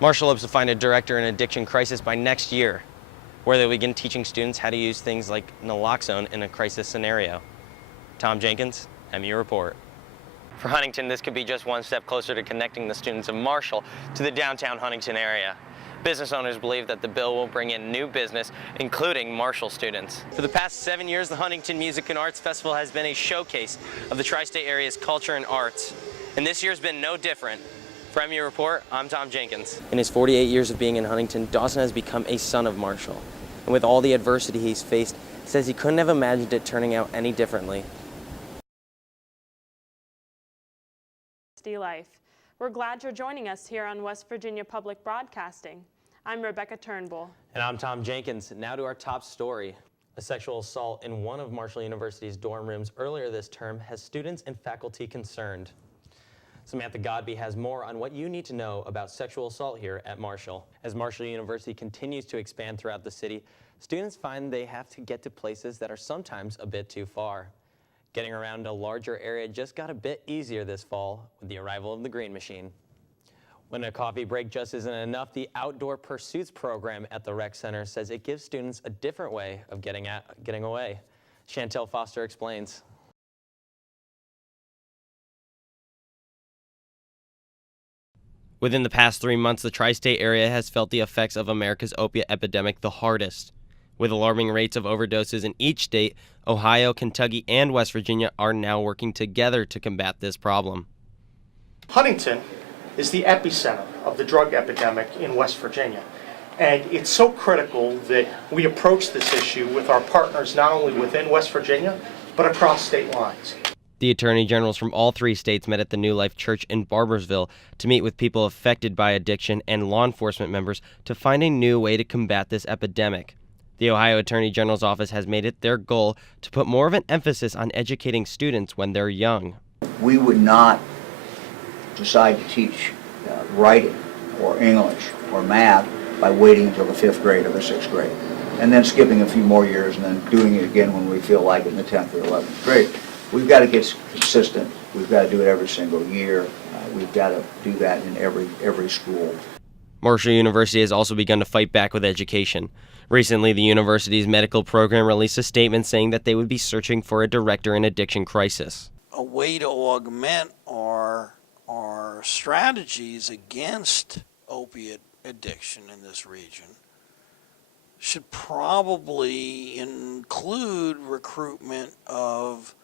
Marshall hopes to find a director in addiction crisis by next year, where they'll begin teaching students how to use things like naloxone in a crisis scenario. Tom Jenkins, MU Report. For Huntington, this could be just one step closer to connecting the students of Marshall to the downtown Huntington area. Business owners believe that the bill will bring in new business, including Marshall students. For the past 7 years, the Huntington Music and Arts Festival has been a showcase of the tri-state area's culture and arts. And this year's been no different. For MU Report, I'm Tom Jenkins. In his 48 years of being in Huntington, Dawson has become a son of Marshall. And with all the adversity he's faced, he says he couldn't have imagined it turning out any differently. Life. We're glad you're joining us here on West Virginia Public Broadcasting. I'm Rebecca Turnbull. And I'm Tom Jenkins. Now to our top story. A sexual assault in one of Marshall University's dorm rooms earlier this term has students and faculty concerned. Samantha Godby has more on what you need to know about sexual assault here at Marshall. As Marshall University continues to expand throughout the city, students find they have to get to places that are sometimes a bit too far. Getting around a larger area just got a bit easier this fall with the arrival of the Green Machine. When a coffee break just isn't enough, the Outdoor Pursuits program at the Rec Center says it gives students a different way of getting away. Chantel Foster explains. Within the past 3 months, the tri-state area has felt the effects of America's opiate epidemic the hardest. With alarming rates of overdoses in each state, Ohio, Kentucky, and West Virginia are now working together to combat this problem. Huntington is the epicenter of the drug epidemic in West Virginia. And it's so critical that we approach this issue with our partners not only within West Virginia, but across state lines. The attorney generals from all 3 states met at the New Life Church in Barboursville to meet with people affected by addiction and law enforcement members to find a new way to combat this epidemic. The Ohio Attorney General's office has made it their goal to put more of an emphasis on educating students when they're young. We would not decide to teach writing or English or math by waiting until the 5th grade or the 6th grade, and then skipping a few more years and then doing it again when we feel like it in the 10th or 11th grade. We've got to get consistent. We've got to do it every single year. We've got to do that in every school. Marshall University has also begun to fight back with education. Recently, the university's medical program released a statement saying that they would be searching for a director in addiction crisis. A way to augment our strategies against opiate addiction in this region should probably include recruitment of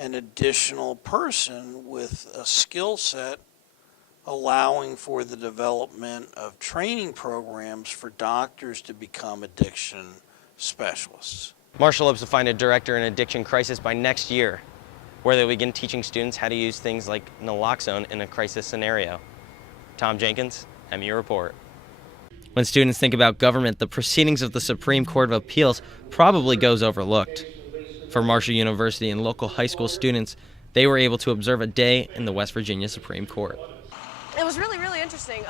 an additional person with a skill set allowing for the development of training programs for doctors to become addiction specialists. Marshall hopes to find a director in addiction crisis by next year, where they'll begin teaching students how to use things like naloxone in a crisis scenario. Tom Jenkins, MU Report. When students think about government, the proceedings of the Supreme Court of Appeals probably goes overlooked. For Marshall University and local high school students, they were able to observe a day in the West Virginia Supreme Court. It was really, really interesting.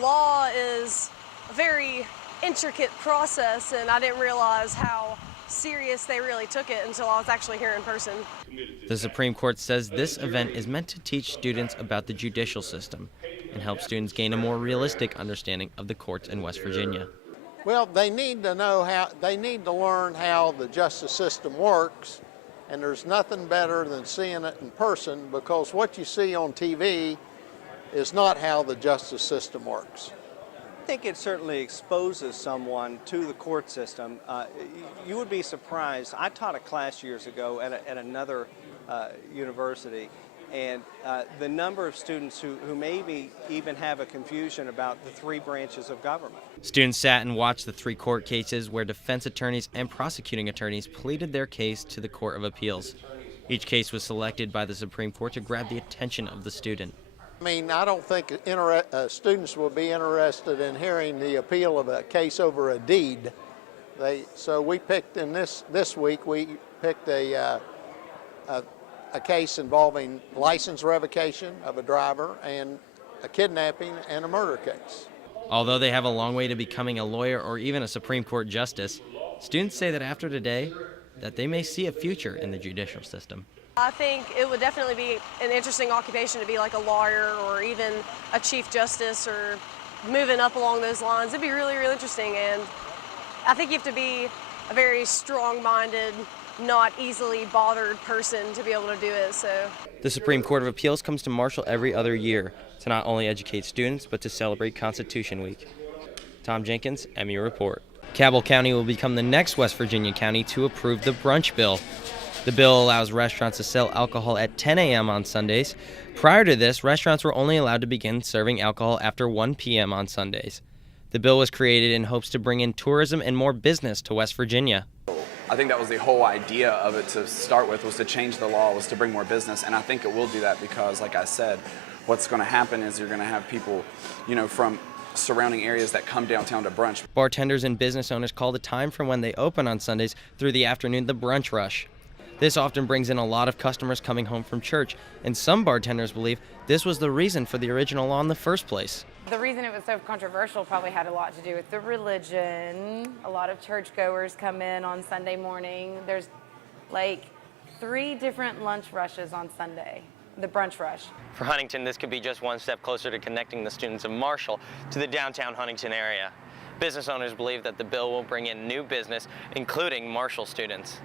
Law is a very intricate process, and I didn't realize how serious they really took it until I was actually here in person. The Supreme Court says this event is meant to teach students about the judicial system and help students gain a more realistic understanding of the courts in West Virginia. Well, they need to learn how the justice system works, and there's nothing better than seeing it in person, because what you see on TV is not how the justice system works. I think it certainly exposes someone to the court system. You would be surprised. I taught a class years ago at another university, and the number of students who maybe even have a confusion about the 3 branches of government. Students sat and watched the 3 court cases where defense attorneys and prosecuting attorneys pleaded their case to the Court of Appeals. Each case was selected by the Supreme Court to grab the attention of the student. I mean, I don't think students will be interested in hearing the appeal of a case over a deed. So we picked this week, we picked a case involving license revocation of a driver and a kidnapping and a murder case. Although they have a long way to becoming a lawyer or even a Supreme Court justice, students say that after today, that they may see a future in the judicial system. I think it would definitely be an interesting occupation to be like a lawyer or even a chief justice or moving up along those lines. It'd be really, really interesting. And I think you have to be a very strong-minded, not easily bothered person to be able to do it. So The Supreme Court of Appeals comes to Marshall every other year to not only educate students, but to celebrate Constitution Week. Tom Jenkins, MU Report. Cabell County will become the next West Virginia county to approve the brunch bill. The bill allows restaurants to sell alcohol at 10 a.m. on Sundays. Prior to this, restaurants were only allowed to begin serving alcohol after 1 p.m. on Sundays. The bill was created in hopes to bring in tourism and more business to West Virginia. I think that was the whole idea of it to start with, was to change the law, was to bring more business, and I think it will do that because, like I said, what's going to happen is you're going to have people, from surrounding areas that come downtown to brunch. Bartenders and business owners call the time from when they open on Sundays through the afternoon the brunch rush. This often brings in a lot of customers coming home from church, and some bartenders believe this was the reason for the original law in the first place. The reason it was so controversial probably had a lot to do with the religion. A lot of churchgoers come in on Sunday morning. There's like 3 different lunch rushes on Sunday, the brunch rush. For Huntington, this could be just one step closer to connecting the students of Marshall to the downtown Huntington area. Business owners believe that the bill will bring in new business, including Marshall students.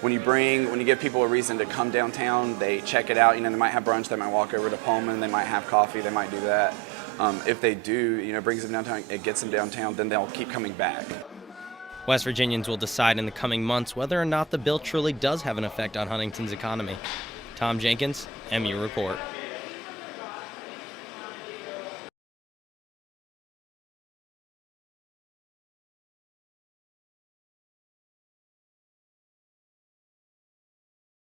When you give people a reason to come downtown, they check it out. They might have brunch, they might walk over to Pullman, they might have coffee, they might do that. If they do, it brings them downtown, it gets them downtown, then they'll keep coming back. West Virginians will decide in the coming months whether or not the bill truly does have an effect on Huntington's economy. Tom Jenkins, MU Report.